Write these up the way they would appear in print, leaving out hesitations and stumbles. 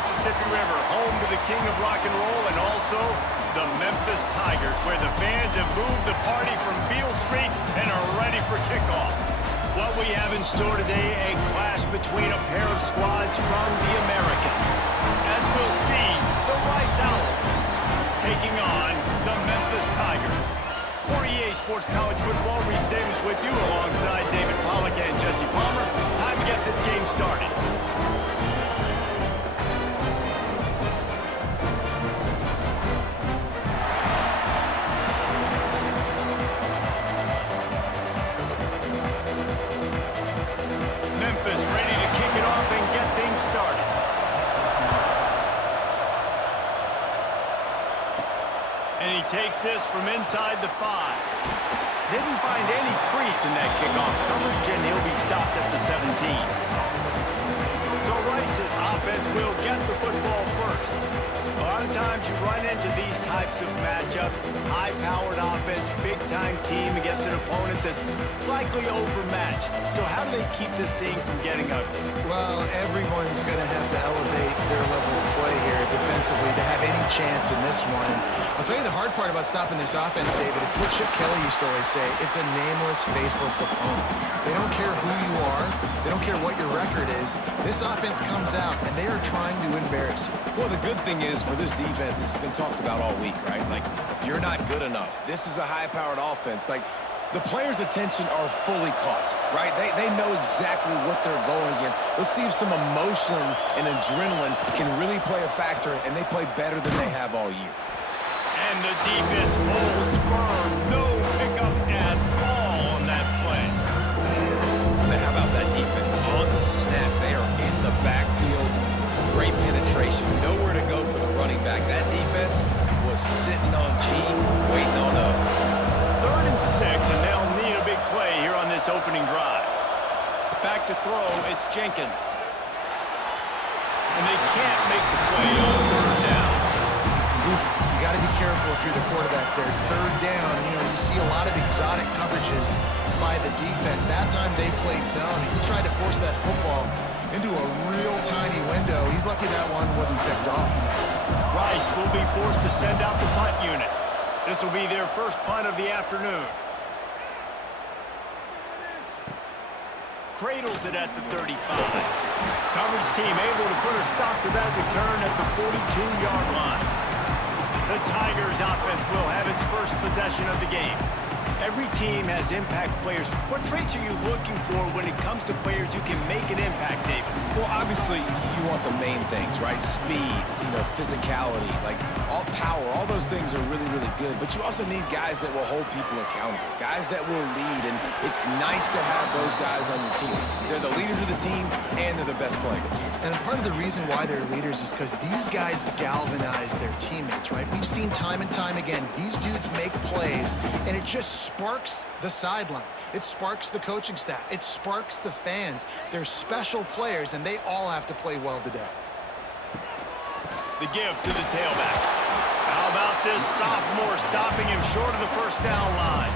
Mississippi River, home to the king of rock and roll and also the Memphis Tigers, where the fans have moved the party from Beale Street and are ready for kickoff. What we have in store today, a clash between a pair of squads from the American. As we'll see, the Rice Owls taking on the Memphis Tigers. For EA Sports College Football, Reese Davis with you alongside David Pollack and Jesse Palmer. Time to get this game started. Memphis ready to kick it off and get things started. And he takes this from inside the 5. Didn't find any crease in that kickoff coverage, and he'll be stopped at the 17. So Rice's offense will get the football first. A lot of times you run into these types of matchups, high-powered offense, big-time team against an opponent that's likely overmatched. So how do they keep this thing from getting ugly? Well, everyone's going to have to elevate their level of play here defensively to have any chance in this one. I'll tell you the hard part about stopping this offense, David, it's what Chip Kelly used to always say. It's a nameless, faceless opponent. They don't care who you are. They don't care what your record is. This offense comes out, and they are trying to embarrass you. Well, the good thing is for this defense, it's been talked about all week, right? Like, you're not good enough. This is a high-powered offense. Like, the players' attention are fully caught, right? They know exactly what they're going against. Let's see if some emotion and adrenaline can really play a factor, and they play better than they have all year. And the defense holds firm. No pickup at all on that play. Now, how about that defense on the snap? They are in the backfield. Great penetration. Nowhere to go for the running back. That defense was sitting on G, waiting on O. 3rd and 6, and they'll need a big play here on this opening drive. Back to throw, it's Jenkins. And they can't make the play on 3rd down. You got to be careful if you're the quarterback there. 3rd down, you see a lot of exotic coverages by the defense. That time they played zone. He tried to force that football into a real tiny window. He's lucky that one wasn't picked off. Rice will be forced to send out the punt unit. This will be their first punt of the afternoon. Cradles it at the 35. Coverage team able to put a stop to that return at the 42-yard line. The Tigers offense will have its first possession of the game. Every team has impact players. What traits are you looking for when it comes to players who can make an impact, David? Well, obviously, you want the main things, right? Speed, physicality, like all power, all those things are really, really good. But you also need guys that will hold people accountable, guys that will lead, and it's nice to have those guys on your team. They're the leaders of the team, and they're the best players. And part of the reason why they're leaders is because these guys galvanize their teammates, right? We've seen time and time again, these dudes make plays, and it just sparks the sideline. It sparks the coaching staff. It sparks the fans. They're special players, and they all have to play well today. The give to the tailback. How about this sophomore stopping him short of the first down line?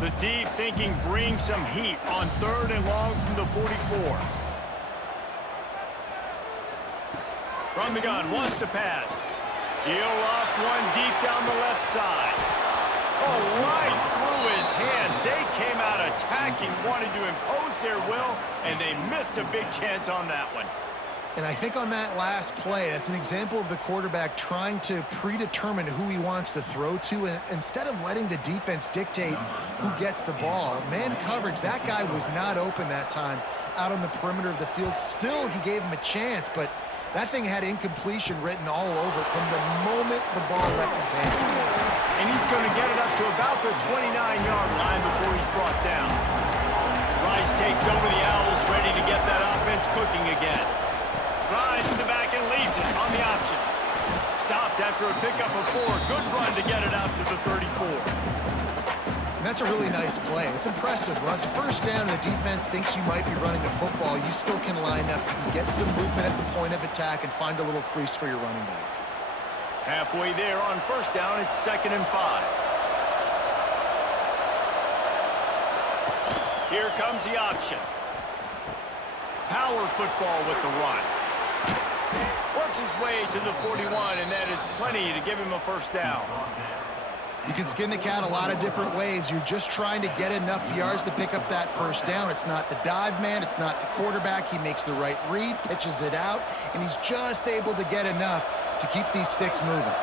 The D thinking bring some heat on 3rd and long from the 44. From the gun, wants to pass. He'll loft one deep down the left side. Oh, right through his hands. They came out attacking, wanted to impose their will, and they missed a big chance on that one. And I think on that last play, that's an example of the quarterback trying to predetermine who he wants to throw to, and instead of letting the defense dictate who gets the ball. Man coverage, that guy was not open that time out on the perimeter of the field. Still, he gave him a chance, but that thing had incompletion written all over it from the moment the ball left his hand. And he's going to get it up to about the 29-yard line before he's brought down. Rice takes over the Owls, ready to get that offense cooking again. Rides to the back and leaves it on the option. Stopped after a pickup of 4. Good run to get it out to the 34. And that's a really nice play. It's impressive. When it's first down and the defense thinks you might be running the football, you still can line up, you can get some movement at the point of attack, and find a little crease for your running back. Halfway there on first down, it's 2nd and 5. Here comes the option. Power football with the run. Works his way to the 41, and that is plenty to give him a first down. You can skin the cat a lot of different ways. You're just trying to get enough yards to pick up that first down. It's not the dive man. It's not the quarterback. He makes the right read, pitches it out, and he's just able to get enough to keep these sticks moving.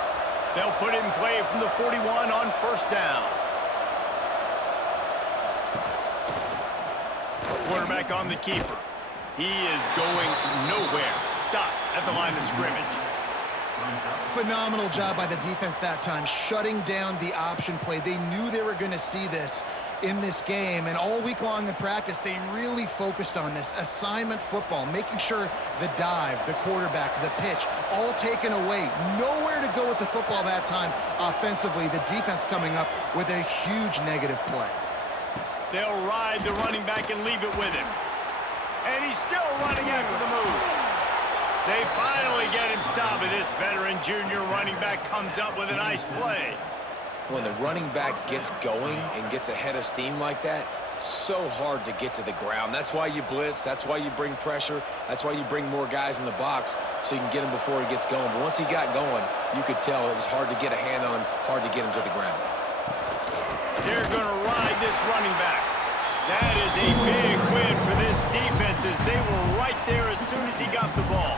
They'll put it in play from the 41 on first down. Quarterback on the keeper. He is going nowhere. Stop at the line of scrimmage. Phenomenal job by the defense that time, shutting down the option play. They knew they were going to see this in this game, and all week long in practice, they really focused on this assignment football, making sure the dive, the quarterback, the pitch, all taken away. Nowhere to go with the football that time offensively. The defense coming up with a huge negative play. They'll ride the running back and leave it with him. And he's still running after the move. They finally get him stopped, and this veteran junior running back comes up with a nice play. When the running back gets going and gets ahead of steam like that, so hard to get to the ground. That's why you blitz. That's why you bring pressure. That's why you bring more guys in the box so you can get him before he gets going. But once he got going, you could tell it was hard to get a hand on him, hard to get him to the ground. They're going to ride this running back. That is a big win for this defense as they were right there as soon as he got the ball.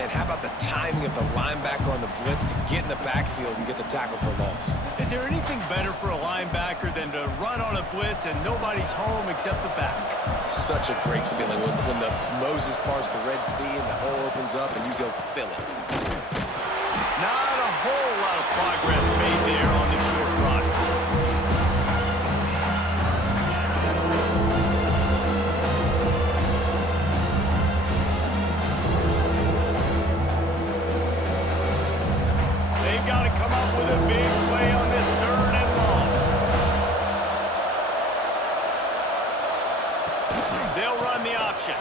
And how about the timing of the linebacker on the blitz to get in the backfield and get the tackle for loss? Is there anything better for a linebacker than to run on a blitz and nobody's home except the back? Such a great feeling when the Moses parts the Red Sea and the hole opens up and you go fill it. Not a whole lot of progress made there on the short run. Got to come up with a big play on this 3rd and long. They'll run the option.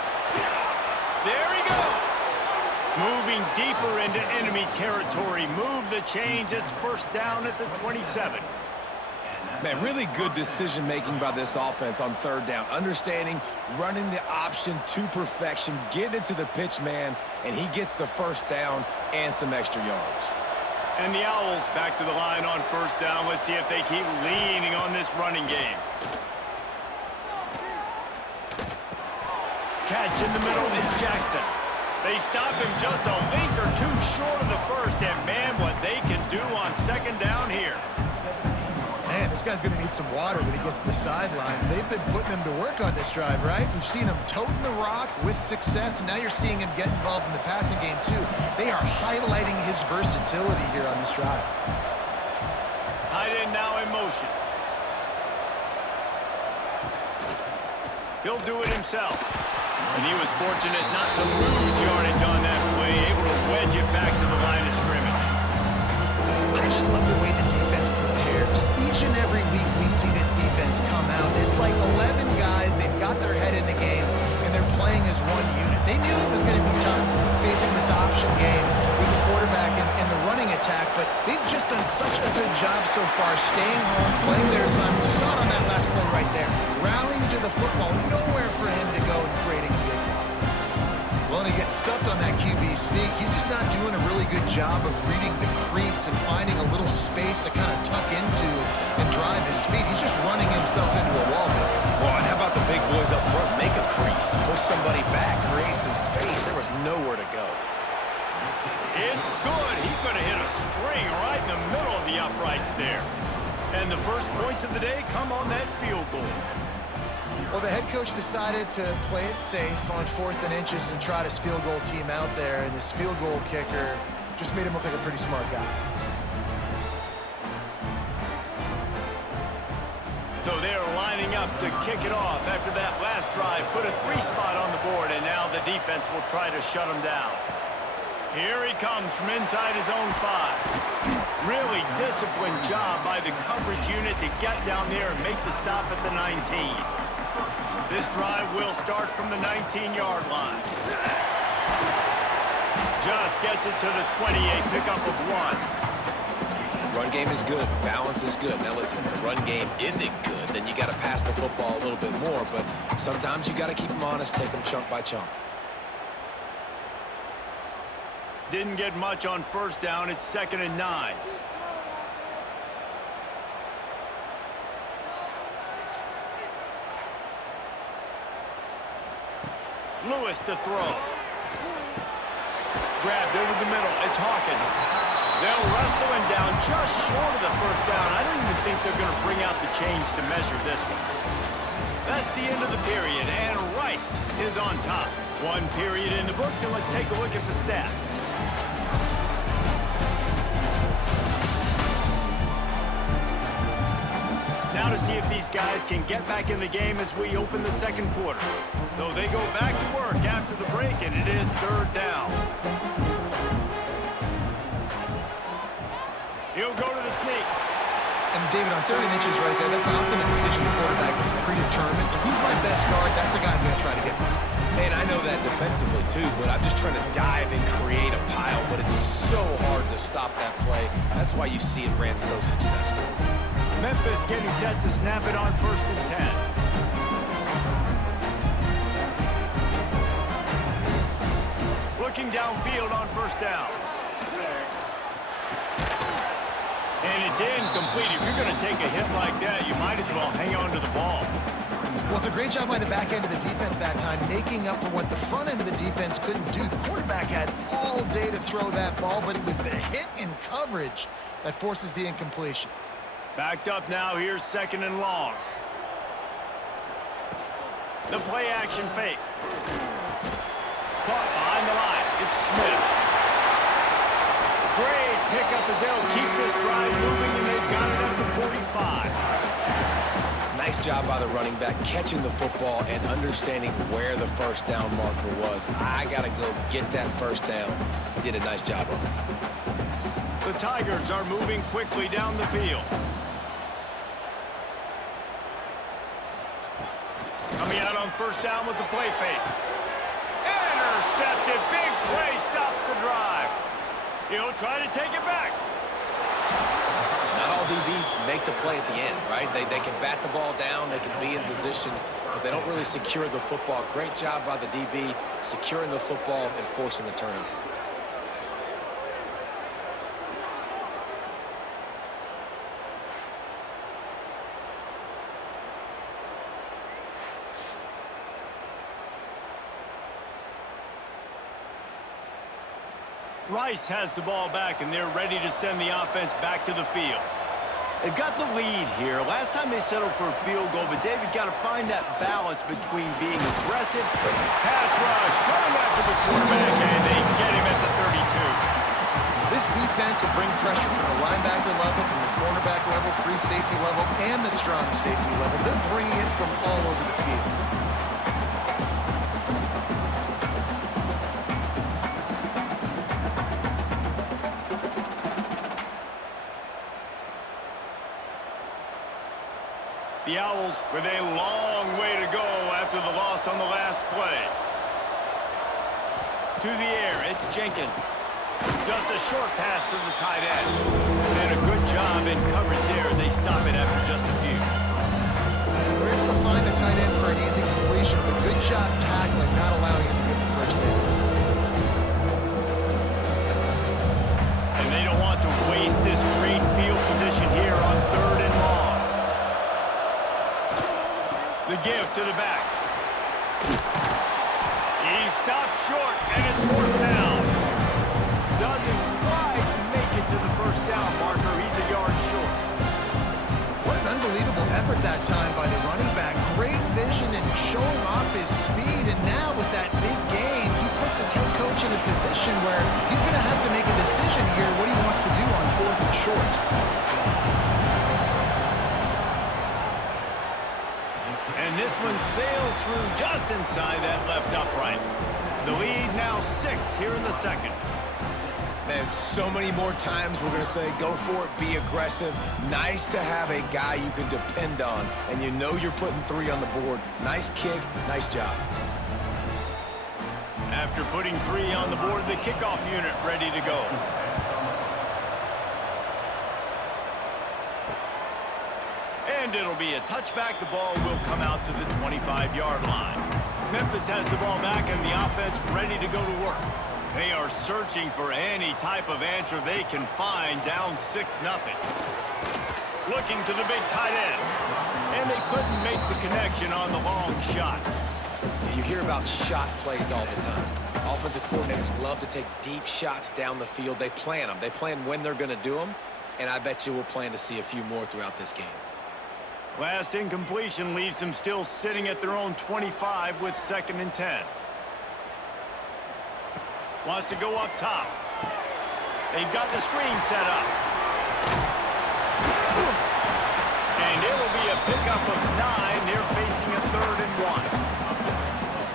There he goes. Moving deeper into enemy territory. Move the chains. It's first down at the 27. Man, really good decision-making by this offense on 3rd down. Understanding, running the option to perfection, getting it to the pitch man, and he gets the first down and some extra yards. And the Owls back to the line on first down. Let's see if they keep leaning on this running game. Catch in the middle is Jackson. They stop him just a link or two short of the first. And, man, what they can do on 2nd down here. Man, this guy's going to need some water when he gets to the sidelines. They've been putting him to work on this drive, right? We've seen him toting the rock with success, and now you're seeing him get involved in the passing game, too. They are highlighting his versatility here on this drive. Tight end now in motion. He'll do it himself. And he was fortunate not to lose yardage on that play, able to wedge it back to the line of scrimmage. I just love the way the defense prepares. Each and every week we see this defense come out. It's like 11 guys, they've got their head in the game, and they're playing as one unit. They knew it was going to be tough facing this option game with the quarterback and the running attack, but they've just done such a good job so far staying home, playing their assignments. You saw it on that last play right there. Rallying to the football, nowhere for him to go and creating a big loss. Well, and he gets stuffed on that QB sneak. He's just not doing a really good job of reading the crease and finding a little space to kind of tuck into and drive his feet. He's just running himself into a wall there. Well, and how about the big boys up front? Make a crease, push somebody back, create some space. There was nowhere to go. It's good. He could have hit a string right in the middle of the uprights there. And the first points of the day come on that field goal. Well, the head coach decided to play it safe on 4th and inches and trot his field goal team out there, and this field goal kicker just made him look like a pretty smart guy. So they're lining up to kick it off after that last drive. Put a 3-spot on the board, and now the defense will try to shut him down. Here he comes from inside his own 5. Really disciplined job by the coverage unit to get down there and make the stop at the 19. This drive will start from the 19-yard line. Just gets it to the 28, pickup of 1. Run game is good. Balance is good. Now listen, if the run game isn't good, then you got to pass the football a little bit more. But sometimes you got to keep them honest, take them chunk by chunk. Didn't get much on first down. It's 2nd and 9. Lewis to throw. Grabbed over the middle. It's Hawkins. They'll wrestle him down just short of the first down. I don't even think they're going to bring out the chains to measure this one. That's the end of the period, and Rice is on top. 1 period in the books, and let's take a look at the stats. Now to see if these guys can get back in the game as we open the 2nd quarter. So they go back to work after the break, and it is 3rd down. He'll go to the sneak. And David, on 3rd and inches right there, that's often a decision the quarterback predetermines. Who's my best guard? That's the guy I'm going to try to get by. Man, I know that defensively too, but I'm just trying to dive and create a pile, but it's so hard to stop that play. That's why you see it ran so successful. Memphis getting set to snap it on 1st and 10. Looking downfield on 1st down. And it's incomplete. If you're going to take a hit like that, you might as well hang on to the ball. Well, it's a great job by the back end of the defense that time, making up for what the front end of the defense couldn't do. The quarterback had all day to throw that ball, but it was the hit in coverage that forces the incompletion. Backed up now. Here's 2nd and long. The play action fake. Caught behind the line. It's Smith. Great pickup as they'll keep this drive moving, and they've got it at the 45. Nice job by the running back, catching the football and understanding where the first down marker was. I got to go get that first down. He did a nice job of it. The Tigers are moving quickly down the field. Coming out on 1st down with the play fake. Intercepted. Big play stops the drive. He'll try to take it back. Not all DBs make the play at the end, right? They can bat the ball down, they can be in position, but they don't really secure the football. Great job by the DB securing the football and forcing the turnover. Rice has the ball back, and they're ready to send the offense back to the field. They've got the lead here. Last time they settled for a field goal, but David got to find that balance between being aggressive, pass rush, coming after the quarterback, and they get him at the 32. This defense will bring pressure from the linebacker level, from the cornerback level, free safety level, and the strong safety level. They're bringing it from all over the field. The Owls with a long way to go after the loss on the last play. To the air, it's Jenkins. Just a short pass to the tight end. And a good job in coverage there as they stop it after just a few. They're able to find the tight end for an easy completion, but good job tackling, not allowing him to get the first down. And they don't want to waste this great field position here on 3rd and long. The give to the back. He stopped short, and it's 4th down. Doesn't quite make it to the first down marker. He's a yard short. What an unbelievable effort that time by the running back. Great vision and showing off his speed, and now with that big gain, he puts his head coach in a position where he's going to have to make a decision here what he wants to do on 4th and short. And this one sails through just inside that left upright. The lead now 6 here in the 2nd. Man, so many more times we're going to say, go for it, be aggressive. Nice to have a guy you can depend on, and you know you're putting 3 on the board. Nice kick, nice job. After After putting 3 on the board, the kickoff unit ready to go. And it'll be a touchback. The ball will come out to the 25-yard line. Memphis has the ball back and the offense ready to go to work. They are searching for any type of answer they can find, down 6-0. Looking to the big tight end. And they couldn't make the connection on the long shot. You hear about shot plays all the time. Offensive coordinators love to take deep shots down the field. They plan them. They plan when they're going to do them. And I bet you we'll plan to see a few more throughout this game. Last incompletion leaves them still sitting at their own 25 with 2nd and 10. Wants to go up top. They've got the screen set up. And it'll be a pickup of 9. They're facing a 3rd and 1.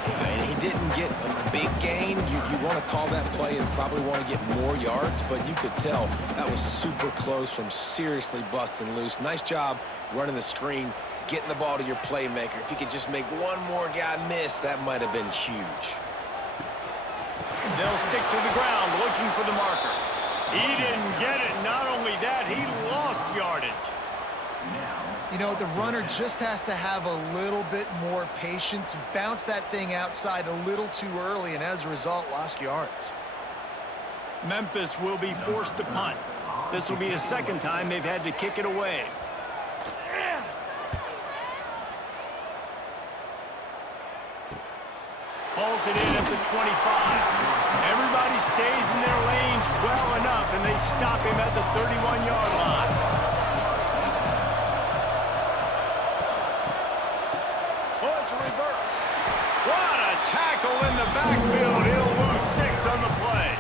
And he didn't get a big gain. You want to call that play and probably want to get more yards, but you could tell that was super close from seriously busting loose. Nice job running the screen, getting the ball to your playmaker. If you could just make one more guy miss, that might have been huge. They'll stick to the ground looking for the marker. He didn't get it. Not only that, he lost yardage. You know, the runner just has to have a little bit more patience, bounce that thing outside a little too early, and as a result, lost yards. Memphis will be forced to punt. This will be the 2nd time they've had to kick it away. Hauls it in at the 25. Everybody stays in their lanes well enough, and they stop him at the 31-yard line. Oh, it's a reverse. What a tackle in the backfield. He'll lose 6 on the play.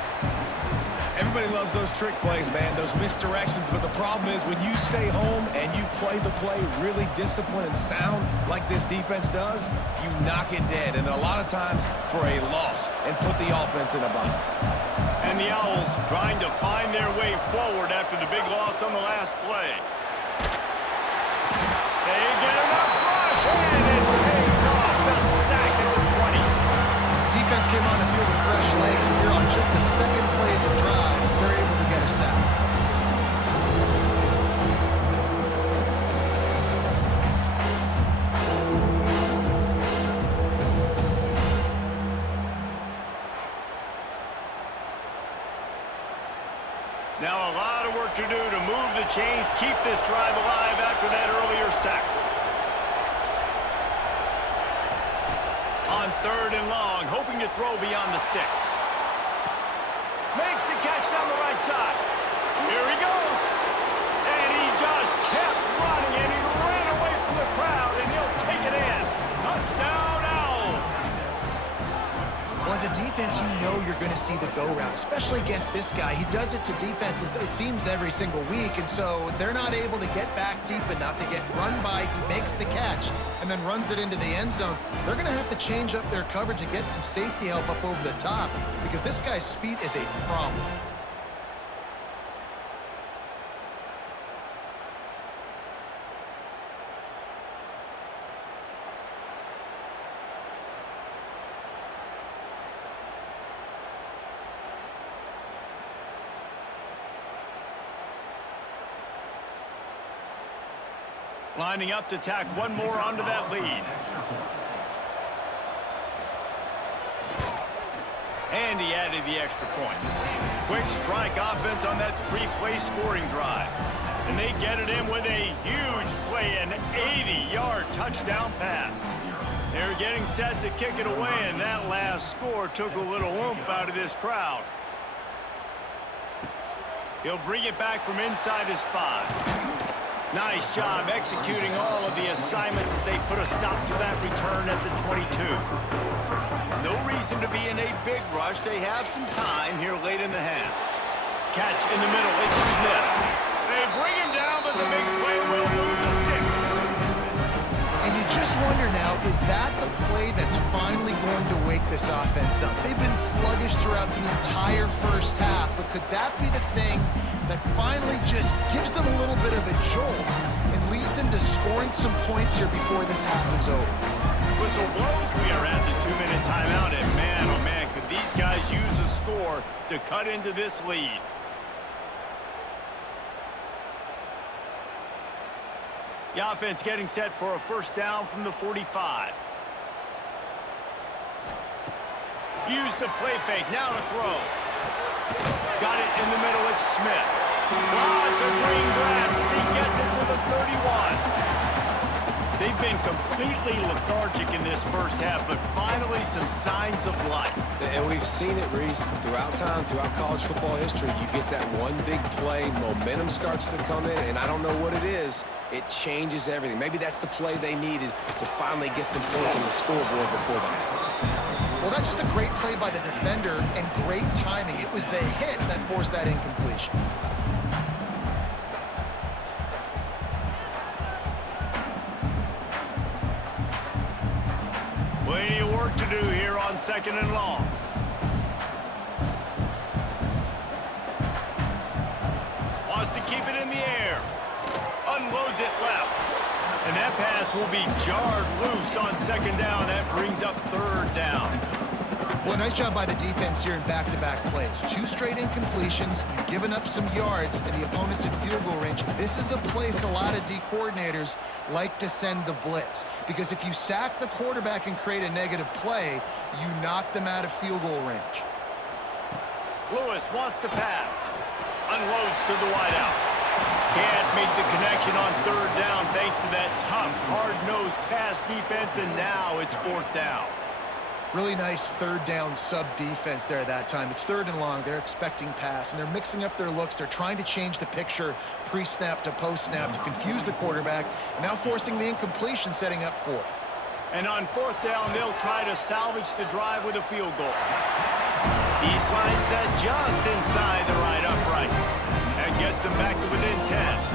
Everybody loves those trick plays, man, those misdirections, but the problem is when you stay home and you play the play really disciplined and sound like this defense does, you knock it dead, and a lot of times for a loss, and put the offense in a bind. And the Owls trying to find their way forward after the big loss on the last play. They get enough rush, and it pays off the sack at the 20. Defense came on the field with fresh legs, and here on just the 2nd play of the drive, they're able to get a sack. Now a lot of work to do to move the chains, keep this drive alive after that earlier sack. On 3rd and long, hoping to throw beyond the sticks. Makes the catch down the right side. Here he goes. And he just kept running, and he ran away from the crowd, and he'll take it in. Touchdown, Owls. Well, as a defense, you know you're going to see the go-route, especially against this guy. He does it to defenses, it seems, every single week, and so they're not able to get back deep enough to get run by. He makes the catch and then runs it into the end zone. They're going to have to change up their coverage and get some safety help up over the top because this guy's speed is a problem. Lining up to tack one more onto that lead. And he added the extra point. Quick strike offense on that 3-play scoring drive. And they get it in with a huge play, an 80-yard touchdown pass. They're getting set to kick it away, and that last score took a little oomph out of this crowd. He'll bring it back from inside his 5. Nice job executing all of the assignments as they put a stop to that return at the 22. No reason to be in a big rush. They have some time here late in the half. Catch in the middle. It's Smith. They bring him down, but the big play will move the sticks. And you just wonder now, is that the play that's finally going to wake this offense up? They've been sluggish throughout the entire first half, but could that be the thing that finally just gives them a little bit of a jolt and leads them to scoring some points here before this half is over? Whistle blows. We are at the 2-minute timeout, and man, oh man, could these score to cut into this lead. The offense getting set for a first down from the 45. Use the play fake, now to throw. Got it in the middle, it's Smith. Lots of green grass as he gets it to the 31. They've been completely lethargic in this first half, but finally some signs of life. And we've seen it, Reese, throughout time, throughout college football history. You get that one big play, momentum starts to come in, and I don't know what it is. It changes everything. Maybe that's the play they needed to finally get some points on the scoreboard before the half. Well, that's just a great play by the defender and great timing. It was the hit that forced that incompletion. Plenty of work to do here on 2nd and long. Wants to keep it in the air. Unloads it left. And that pass will be jarred loose on 2nd down. That brings up 3rd down. Well, nice job by the defense here in back-to-back plays. 2 straight incompletions, you've given up some yards, and the opponent's in field goal range. This is a place a lot of D coordinators like to send the blitz, because if you sack the quarterback and create a negative play, you knock them out of field goal range. Lewis wants to pass. Unloads to the wideout. Can't make the connection on 3rd down thanks to that tough, hard-nosed pass defense, and now it's 4th down. Really nice 3rd down sub-defense there that time. It's 3rd and long. They're expecting pass, and they're mixing up their looks. They're trying to change the picture pre-snap to post-snap to confuse the quarterback, and now forcing the incompletion, setting up 4th. And on 4th down, they'll try to salvage the drive with a field goal. He slides that just inside the right upright and gets them back to within 10.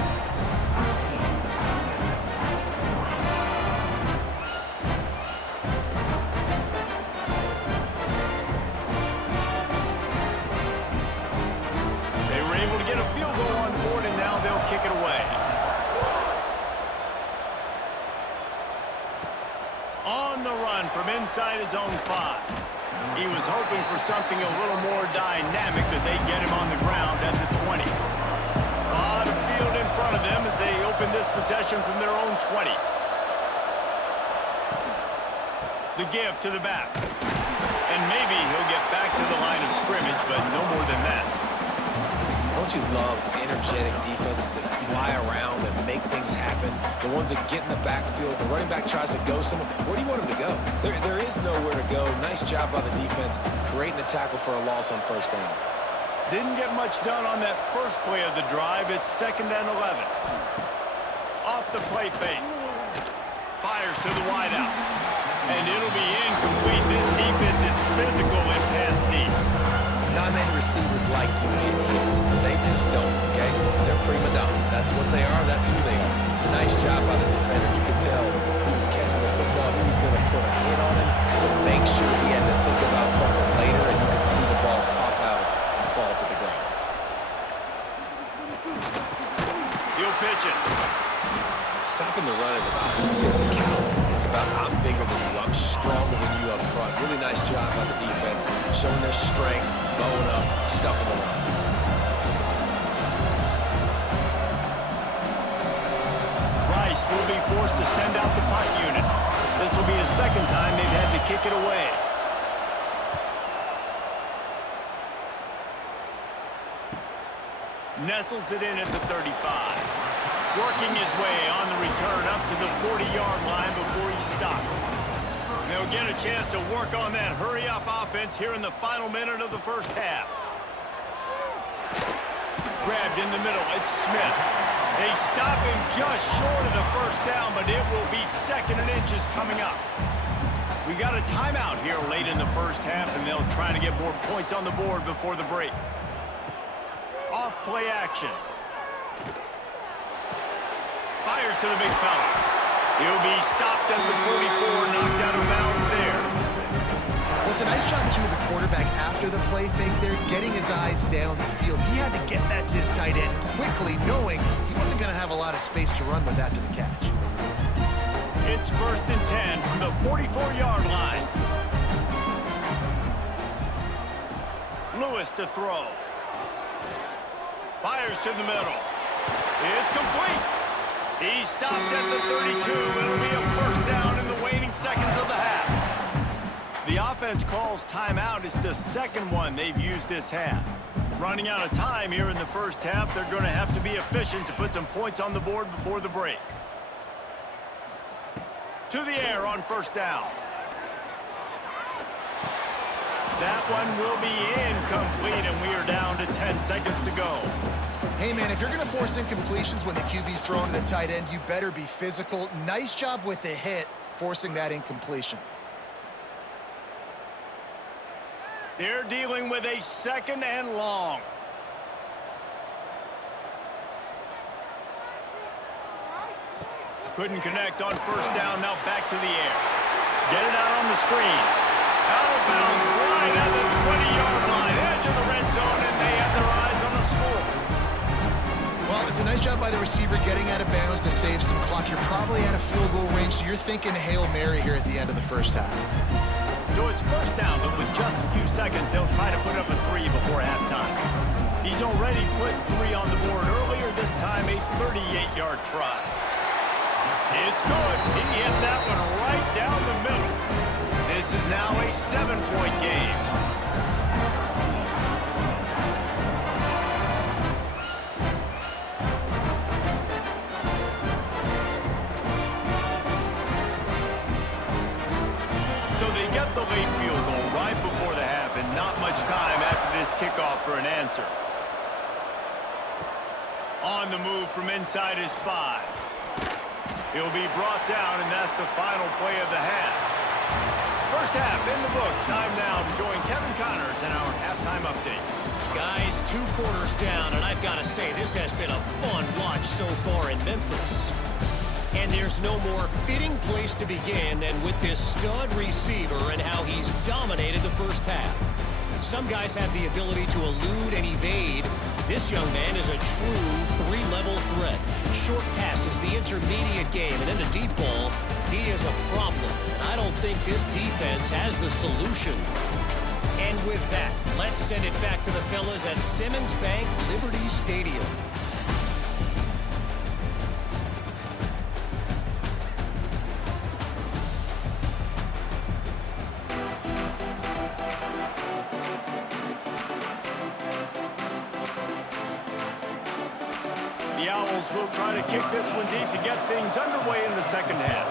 From inside his own 5. He was hoping for something a little more dynamic, but they get him on the ground at the 20. A lot of field in front of them as they open this possession from their own 20. The give to the back. And maybe he'll get back to the line of scrimmage, but no more than that. Don't you love energetic defenses that fly around and make things happen? The ones that get in the backfield, the running back tries to go somewhere. Where do you want him to go? There is nowhere to go. Nice job by the defense creating the tackle for a loss on 1st down. Didn't get much done on that first play of the drive. It's 2nd and 11. Off the play fake. Fires to the wideout. And it'll be incomplete. This defense is physical in pass deep. Not many receivers like to get hit. They just don't, okay? They're prima donnas. That's what they are. That's who they are. Nice job by the defender. You could tell he was catching the football. He was going to put a hit on him to make sure he had to think about something later, and you could see the ball pop out and fall to the ground. He'll pitch it. Stopping the run is about physicality. It's about I'm bigger than you. I'm stronger than you up front. Really nice job by the defense, showing their strength, bowing up, stuffing the run. Rice will be forced to send out the punt unit. This will be the 2nd time they've had to kick it away. Nestles it in at the 35. Working his way on the return up to the 40-yard line before he stopped. They'll get a chance to work on that hurry-up offense here in the final minute of the first half. Grabbed in the middle, it's Smith. They stop him just short of the first down, but it will be 2nd and inches coming up. We got a timeout here late in the first half, and they'll try to get more points on the board before the break. Off play action. Fires to the big fella. He'll be stopped at the 44, knocked out of bounds there. Well, it's a nice job, too, of the quarterback after the play fake there, getting his eyes down the field. He had to get that to his tight end quickly, knowing he wasn't going to have a lot of space to run with after the catch. It's 1st and 10 from the 44-yard line. Lewis to throw. Fires to the middle. It's complete. He stopped at the 32. It'll be a first down in the waning seconds of the half. The offense calls timeout. It's the second one they've used this half. Running out of time here in the first half, they're going to have to be efficient to put some points on the board before the break. To the air on first down. That one will be incomplete, and we are down to 10 seconds to go. Hey, man, if you're going to force incompletions when the QB's throwing to the tight end, you better be physical. Nice job with the hit, forcing that incompletion. They're dealing with a second and long. Couldn't connect on first down. Now back to the air. Get it out on the screen. Out of bounds right at the 20-yard line. Edge of the red zone, and they have their eyes on the score. Well, it's a nice job by the receiver getting out of bounds to save some clock. You're probably out of field goal range, so you're thinking Hail Mary here at the end of the first half. So it's first down, but with just a few seconds, they'll try to put up a 3 before halftime. He's already put 3 on the board earlier, this time a 38-yard try. It's good. He hit that one right down the middle. This is now a 7-point game. So they get the late field goal right before the half, and not much time after this kickoff for an answer. On the move from inside his 5. He'll be brought down, and that's the final play of the half. First half in the books. Time now to join Kevin Connors in our halftime update. Guys, 2 quarters down, and I've got to say, this has been a fun watch so far in Memphis. And there's no more fitting place to begin than with this stud receiver and how he's dominated the first half. Some guys have the ability to elude and evade. This young man is a true 3-level threat. Short passes, the intermediate game, and then the deep ball, he is a problem. And I don't think this defense has the solution. And with that, let's send it back to the fellas at Simmons Bank Liberty Stadium. The Owls will try to kick this one deep to get things underway in the second half.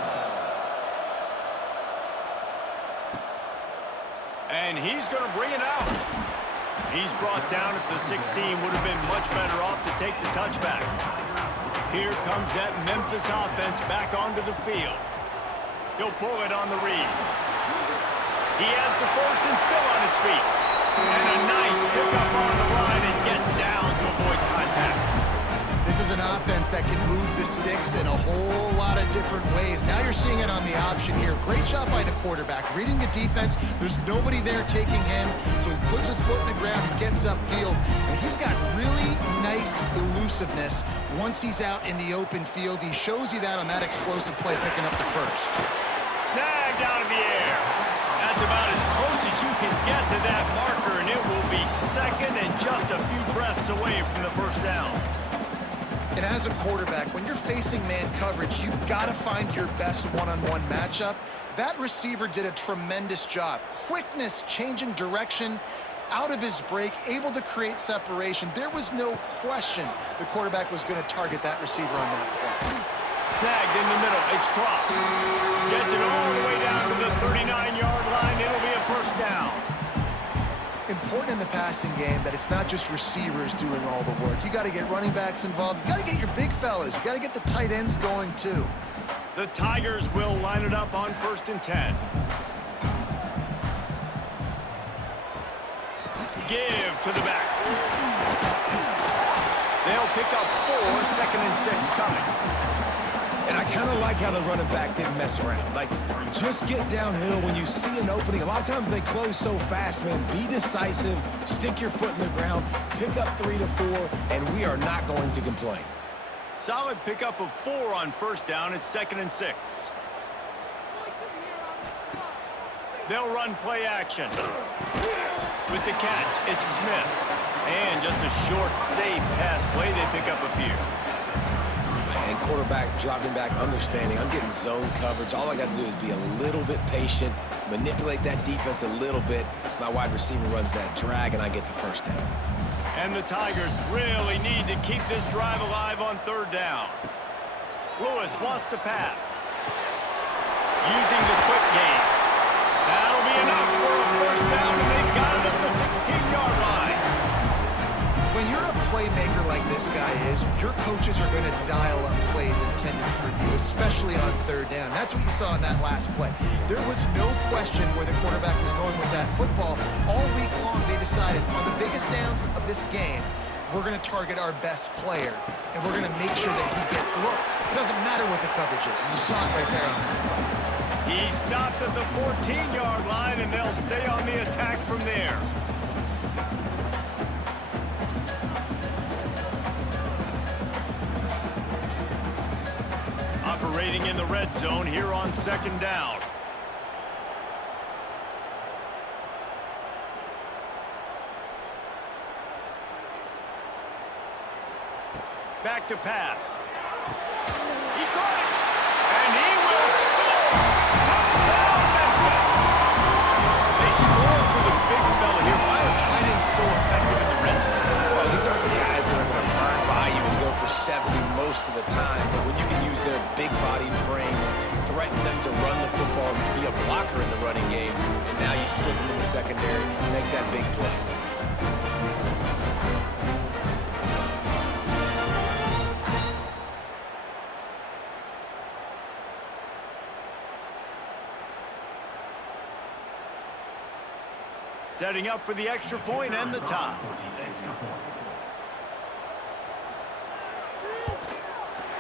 And he's going to bring it out. He's brought down at the 16. Would have been much better off to take the touchback. Here comes that Memphis offense back onto the field. He'll pull it on the read. He has the first and still on his feet. And a nice pickup on the line and gets down to avoid contact. This is an offense that can move the sticks in a whole lot of different ways. Now you're seeing it on the option here. Great job by the quarterback. Reading the defense, there's nobody there taking him, so he puts his foot in the ground and gets upfield. And he's got really nice elusiveness once he's out in the open field. He shows you that on that explosive play, picking up the first. Snagged out of the air. That's about as close as you can get to that marker, and it will be second and just a few breaths away from the first down. And as a quarterback, when you're facing man coverage, you've got to find your best one-on-one matchup. That receiver did a tremendous job. Quickness, changing direction, out of his break, able to create separation. There was no question the quarterback was going to target that receiver on that play. Snagged in the middle. It's Croft. Gets it all the way down to the 39-yard line. It'll be a first down. Important in the passing game that it's not just receivers doing all the work. You got to get running backs involved. You got to get your big fellas. You got to get the tight ends going too. The Tigers will line it up on 1st and 10. Give to the back. They'll pick up 4, 2nd and 6 coming. And I kind of like how the running back didn't mess around. Like, just get downhill when you see an opening. A lot of times they close so fast, man. Be decisive, stick your foot in the ground, pick up 3 to 4, and we are not going to complain. Solid pickup of 4 on first down. It's 2nd and 6. They'll run play action. With the catch, it's Smith. And just a short, safe pass play, they pick up a few. And quarterback dropping back, understanding I'm getting zone coverage. All I got to do is be a little bit patient, manipulate that defense a little bit. My wide receiver runs that drag, and I get the first down. And the Tigers really need to keep this drive alive on third down. Lewis wants to pass. Using the quick game. That'll be enough for a first down, and they've got it at the 16-yard line. When you're a playmaker like this guy is, your coaches are going to dial up plays intended for you, especially on third down. That's what you saw in that last play. There was no question where the quarterback was going with that football. All week long, they decided on the biggest downs of this game, we're going to target our best player, and we're going to make sure that he gets looks. It doesn't matter what the coverage is, and you saw it right there on that. He stopped at the 14-yard line, and they'll stay on the attack from there. Operating in the red zone here on second down. Back to pass. He caught it, and he will score. Touchdown, Memphis. They score for the big fella here. Why are tight ends so effective in the red zone? Well, these aren't the guys that are going to burn by you and go for 70 most of the time, but when you can use their big-bodied frames, threaten them to run the football, be a blocker in the running game, and now you slip them in the secondary, make that big play. Setting up for the extra point and the tie.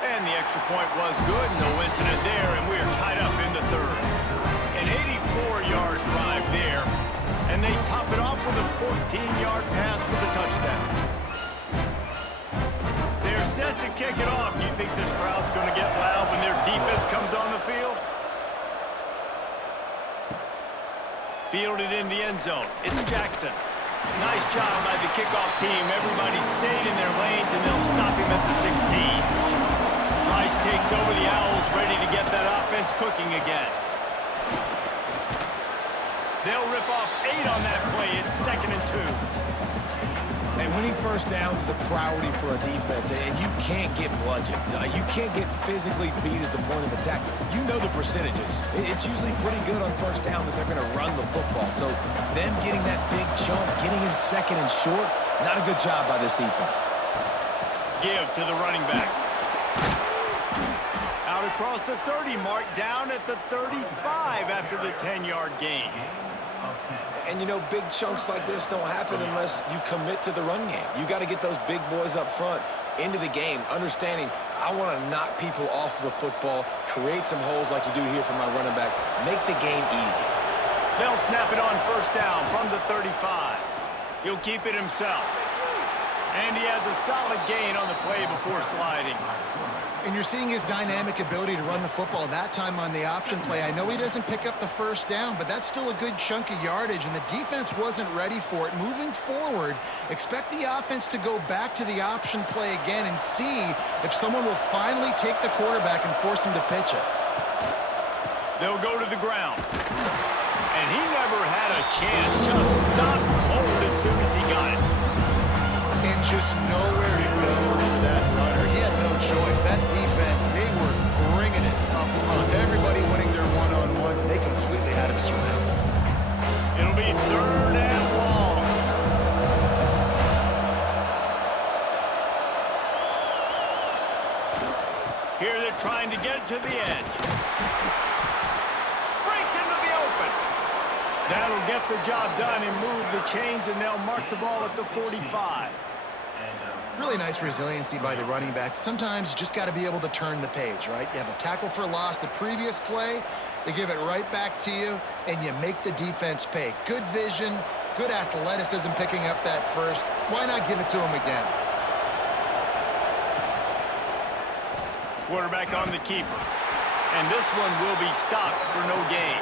And the extra point was good, no incident there, and we are tied up in the third. An 84-yard drive there, and they top it off with a 14-yard pass for the touchdown. They're set to kick it off. Do you think this crowd's going to get loud when their defense comes on the field? Fielded in the end zone. It's Jackson. Nice job by the kickoff team. Everybody stayed in their lanes, and they'll stop him at the 16. Rice takes over the Owls, ready to get that offense cooking again. They'll rip off 8 on that play. It's 2nd and 2. And winning first downs is a priority for a defense, and you can't get bludgeoned. You can't get physically beat at the point of attack. You know the percentages. It's usually pretty good on first down that they're going to run the football. So them getting that big chunk, getting in 2nd and short, not a good job by this defense. Give to the running back. Out across the 30 mark, down at the 35 after the 10-yard gain. And, you know, big chunks like this don't happen unless you commit to the run game. You got to get those big boys up front into the game, understanding I want to knock people off the football, create some holes like you do here for my running back, make the game easy. They'll snap it on first down from the 35. He'll keep it himself. And he has a solid gain on the play before sliding. And you're seeing his dynamic ability to run the football that time on the option play. I know he doesn't pick up the first down, but that's still a good chunk of yardage, and the defense wasn't ready for it. Moving forward, expect the offense to go back to the option play again and see if someone will finally take the quarterback and force him to pitch it. They'll go to the ground. And he never had a chance. Just stopped cold as soon as he got it. And just nowhere to go for that runner. He had no choice. That defense, they were bringing it up front. Everybody winning their one-on-ones, and they completely had him surrounded. It'll be 3rd and long. Here they're trying to get to the edge. Breaks into the open. That'll get the job done and move the chains, and they'll mark the ball at the 45. Really nice resiliency by the running back. Sometimes you just got to be able to turn the page, right? You have a tackle for loss the previous play, they give it right back to you, and you make the defense pay. Good vision, good athleticism picking up that first. Why not give it to him again? Quarterback on the keeper. And this one will be stopped for no gain.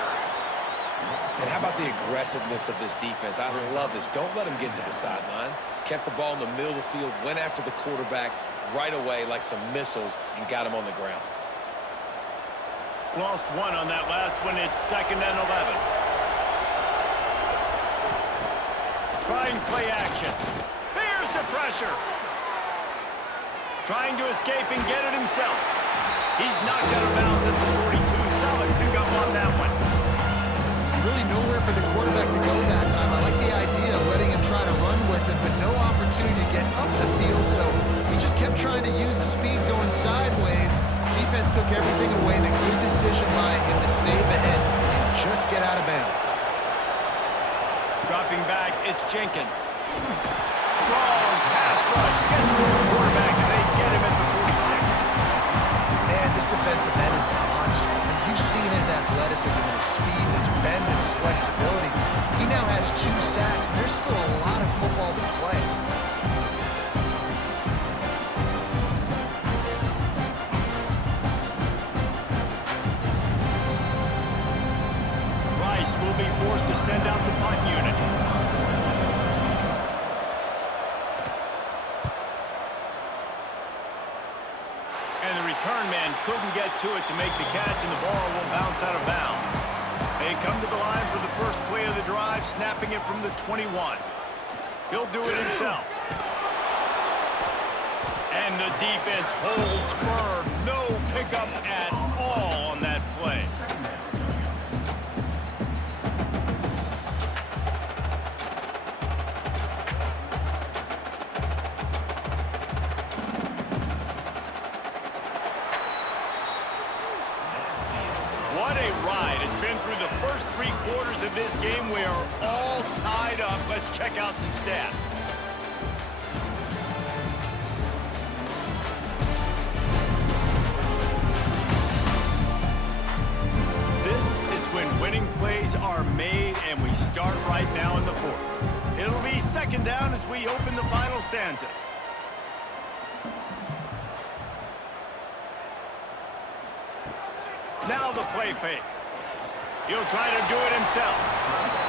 And how about the aggressiveness of this defense? I love this. Don't let them get to the sideline. Kept the ball in the middle of the field, went after the quarterback right away like some missiles, and got him on the ground. Lost one on that last one. It's 2nd and 11. Trying play action. Here's the pressure. Trying to escape and get it himself. He's knocked out of bounds at the 42. Solid pickup on that one. Really nowhere for the quarterback to go that time. I like the idea of letting him try to run with it, but no opportunity to get up the field, so he just kept trying to use the speed going sideways. Defense took everything away, and a good decision by him to save ahead and just get out of bounds. Dropping back, it's Jenkins. Strong pass rush, gets to the quarterback, and they get him at the 46. Man, this defensive end is a monster. And you've seen his athleticism and his speed, his bend, and his flexibility. He now has 2 sacks, and there's still a lot of football to play. Rice will be forced to send out the punt unit. And the return man couldn't get to it to make the catch, and the ball will bounce out of bounds. They come to the line for the first play of the drive, snapping it from the 21. He'll do it himself. And the defense holds firm. No pickup at all on that play. What a ride. It's been through the first 3 quarters of this game. We are all tied up. Let's check out some stats. This is when winning plays are made, and we start right now in the 4th. It'll be 2nd down as we open the final stanza. Now the play fake. He'll try to do it himself.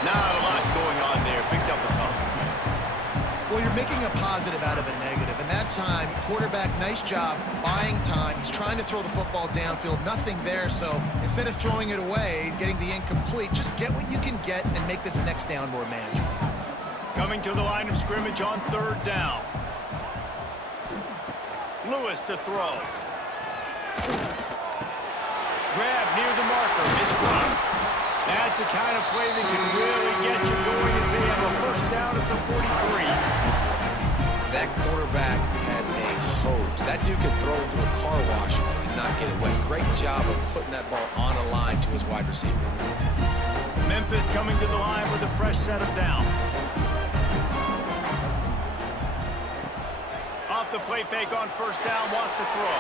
Not a lot going on there. Picked up a couple. Well, you're making a positive out of a negative. And that time, quarterback, nice job buying time. He's trying to throw the football downfield. Nothing there. So instead of throwing it away, getting the incomplete, just get what you can get and make this next down more manageable. Coming to the line of scrimmage on 3rd down. Lewis to throw. Grab near the marker. It's crossed. That's the kind of play that can really get you going as they have a 1st down at the 43. That quarterback has a hose. That dude could throw it through a car wash and not get it wet. Great job of putting that ball on a line to his wide receiver. Memphis coming to the line with a fresh set of downs. Off the play fake on 1st down, wants to throw.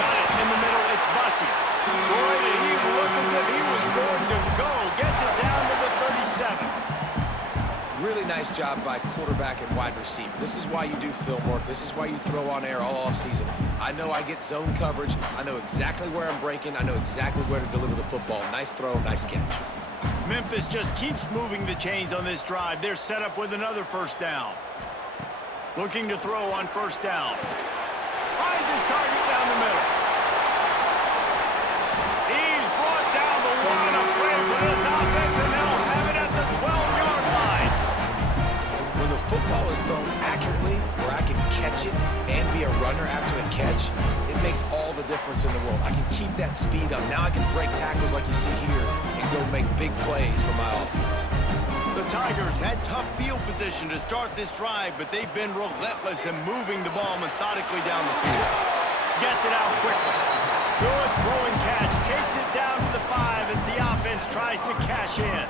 Got it in the middle, it's Bussey. Boy, did he look as if he was going to go. Gets it down to the 37. Really nice job by quarterback and wide receiver. This is why you do film work. This is why you throw on air all offseason. I know I get zone coverage. I know exactly where I'm breaking. I know exactly where to deliver the football. Nice throw, nice catch. Memphis just keeps moving the chains on this drive. They're set up with another 1st down. Looking to throw on 1st down. Finds his target down the middle. He's brought down the one. A play for this offense, and they'll have it at the 12-yard line. When the football is thrown accurately, where I can catch it and be a runner after the catch, it makes all the difference in the world. I can keep that speed up. Now I can break tackles like you see here and go make big plays for my offense. The Tigers had tough field position to start this drive, but they've been relentless in moving the ball methodically down the field. Gets it out quickly. Good throw and catch. Takes it down to the 5 as the offense tries to cash in.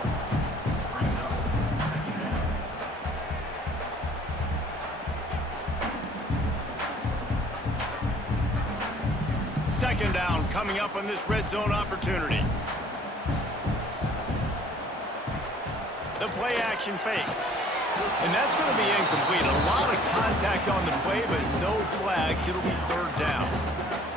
Second down coming up on this red zone opportunity. The play action fake. And that's going to be incomplete. A lot of contact on the play, but no flags. It'll be 3rd down.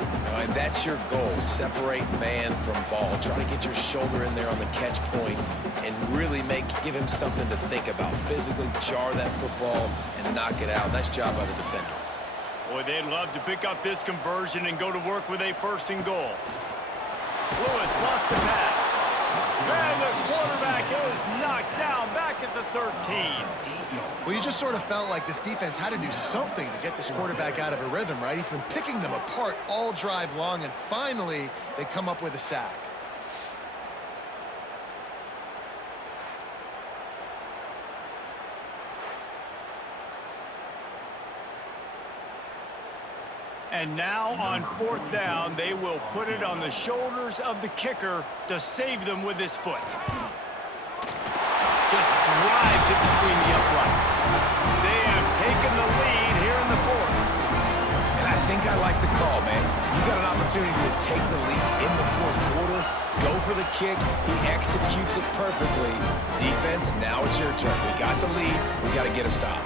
All right, that's your goal. Separate man from ball. Try to get your shoulder in there on the catch point and really give him something to think about. Physically jar that football and knock it out. Nice job by the defender. Boy, they'd love to pick up this conversion and go to work with a 1st and goal. Lewis lost the pass. And the quarterback is knocked down back at the 13. Well, you just sort of felt like this defense had to do something to get this quarterback out of a rhythm, right? He's been picking them apart all drive long, and finally they come up with a sack. And now on 4th down, they will put it on the shoulders of the kicker to save them with his foot. Just drives it between the uprights. They have taken the lead here in the 4th. And I think I like the call, man. You got an opportunity to take the lead in the 4th quarter. Go for the kick. He executes it perfectly. Defense, now it's your turn. We got the lead. We got to get a stop.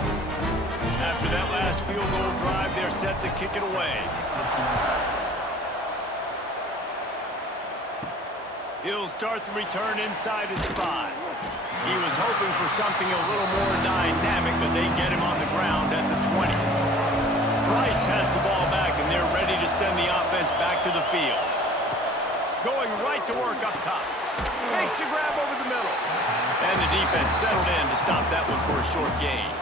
After that last field goal drive, they're set to kick it away. He'll start the return inside his 5. He was hoping for something a little more dynamic, but they get him on the ground at the 20. Rice has the ball back, and they're ready to send the offense back to the field. Going right to work up top. Makes a grab over the middle. And the defense settled in to stop that one for a short gain.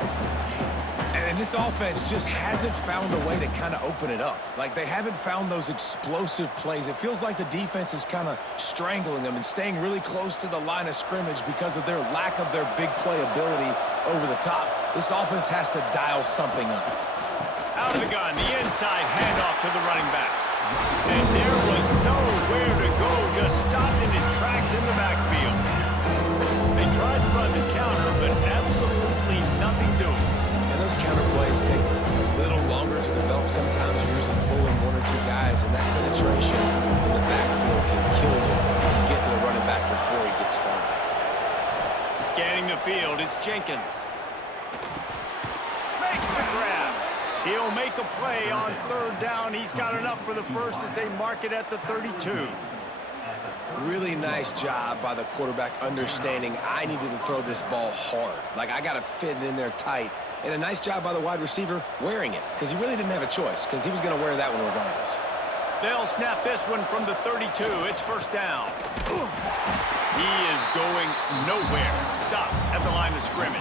And this offense just hasn't found a way to kind of open it up. Like, they haven't found those explosive plays. It feels like the defense is kind of strangling them and staying really close to the line of scrimmage because of their lack of their big play ability over the top. This offense has to dial something up. Out of the gun, the inside handoff to the running back. And there was nowhere to go, just stopped in his tracks in the backfield. They tried to run the counter, but absolutely nothing doing. And those counter plays take a little longer to develop sometimes. You're usually pulling 1 or 2 guys, and that penetration in the backfield can kill you. Get to the running back before he gets started. Scanning the field, it's Jenkins. Makes the grab. He'll make a play on 3rd down. He's got enough for the 1st as they mark it at the 32. Really nice job by the quarterback understanding I needed to throw this ball hard. Like, I got to fit it in there tight. And a nice job by the wide receiver wearing it, because he really didn't have a choice, because he was going to wear that one regardless. They'll snap this one from the 32. It's 1st down. He is going nowhere. Stop at the line of scrimmage.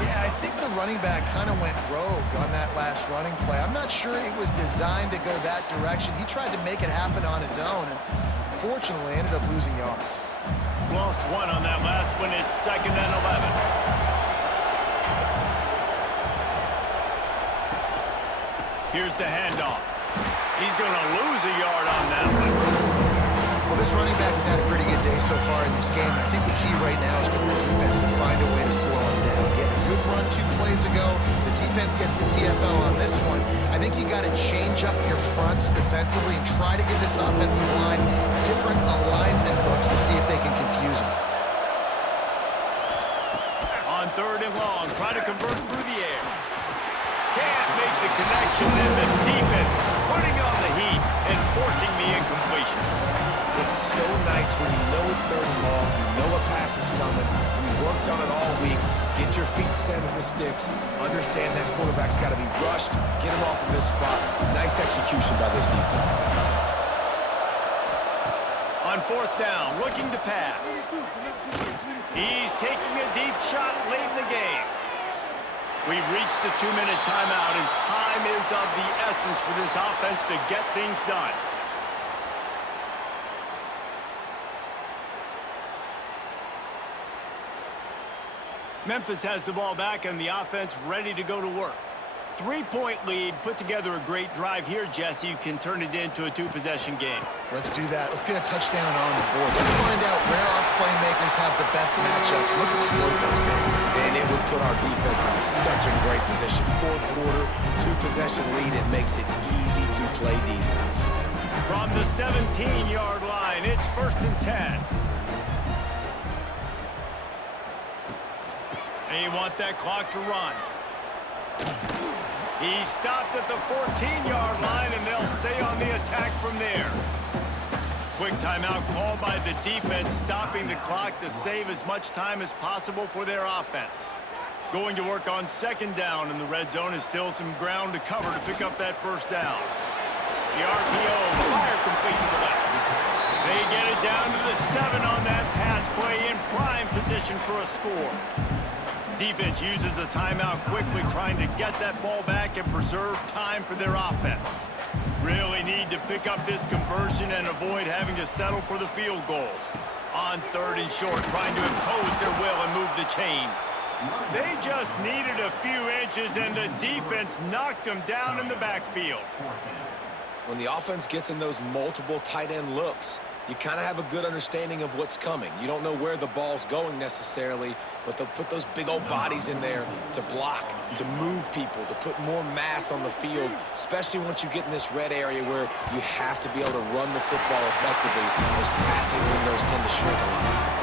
Yeah, I think the running back kind of went rogue on that last running play. I'm not sure it was designed to go that direction. He tried to make it happen on his own, and fortunately ended up losing yards. Lost 1 on that last one. It's 2nd and 11. Here's the handoff. He's going to lose a yard on that one. Well, this running back has had a pretty good day so far in this game. I think the key right now is for the defense to find a way to slow him down. He had a good run 2 plays ago. The defense gets the TFL on this one. I think you got to change up your fronts defensively and try to give this offensive line different alignment looks to see if they can confuse him. On 3rd and long, try to convert through the air. Can't make the connection, and the defense putting on the heat and forcing the incompletion. It's so nice when you know it's 3rd and long, you know a pass is coming, you worked on it all week, get your feet set in the sticks, understand that quarterback's got to be rushed, get him off of his spot. Nice execution by this defense. On 4th down, looking to pass. He's taking a deep shot late in the game. We've reached the 2-minute timeout, and time is of the essence for this offense to get things done. Memphis has the ball back and the offense ready to go to work. 3-point lead, put together a great drive here, Jesse. You can turn it into a 2-possession game. Let's do that. Let's get a touchdown on the board. Let's find out where our playmakers have the best matchups. Let's explode those things. And it would put our defense in such a great position. 4th quarter, 2-possession lead. It makes it easy to play defense. From the 17-yard line, it's 1st and 10. And you want that clock to run. He stopped at the 14-yard line, and they'll stay on the attack from there. Quick timeout called by the defense, stopping the clock to save as much time as possible for their offense. Going to work on second down, and the red zone is still some ground to cover to pick up that first down. The RPO, fire complete to the left. They get it down to the 7 on that pass play, in prime position for a score. Defense uses a timeout quickly, trying to get that ball back and preserve time for their offense. Really need to pick up this conversion and avoid having to settle for the field goal. On third and short, trying to impose their will and move the chains. They just needed a few inches, and the defense knocked them down in the backfield. When the offense gets in those multiple tight end looks, you kind of have a good understanding of what's coming. You don't know where the ball's going necessarily, but they'll put those big old bodies in there to block, to move people, to put more mass on the field, especially once you get in this red area where you have to be able to run the football effectively. Those passing windows tend to shrink a lot.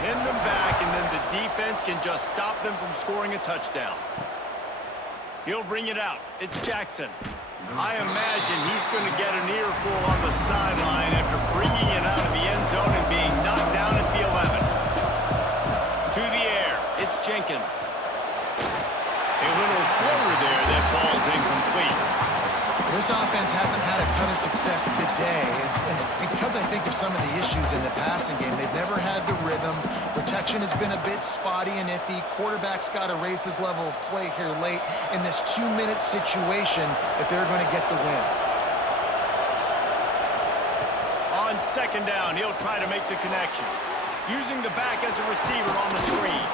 Pin them back, and then the defense can just stop them from scoring a touchdown. He'll bring it out. It's Jackson. I imagine he's going to get an earful on the sideline after bringing it out of the end zone and being knocked down at the 11. To the air, it's Jenkins. A little floater there that falls incomplete. This offense hasn't had a ton of success today. It's because I think of some of the issues in the passing game. They've never had the rhythm. Protection has been a bit spotty and iffy. Quarterback's got to raise his level of play here late in this 2-minute situation if they're going to get the win. On second down, he'll try to make the connection. Using the back as a receiver on the screen.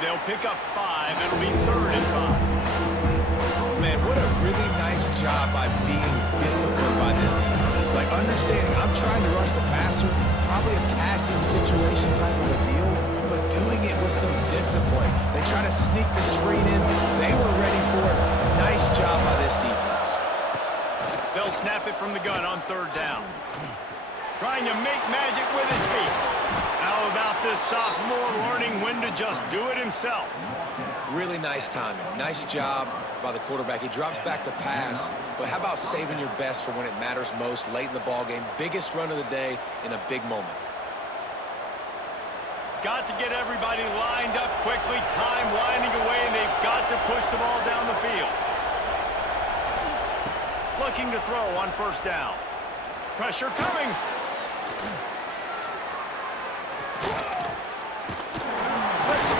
They'll pick up 5. It'll be 3rd and 5. Man, what a really nice job by being disciplined by this defense. Like, understanding I'm trying to rush the passer, probably a passing situation type of a deal, but doing it with some discipline. They try to sneak the screen in. They were ready for it. Nice job by this defense. They'll snap it from the gun on 3rd down. Trying to make magic with his feet. How about this sophomore learning when to just do it himself? Really nice timing. Nice job by the quarterback. He drops back to pass, but how about saving your best for when it matters most late in the ball game? Biggest run of the day in a big moment. Got to get everybody lined up quickly. Time winding away, and they've got to push the ball down the field. Looking to throw on 1st down. Pressure coming. Slips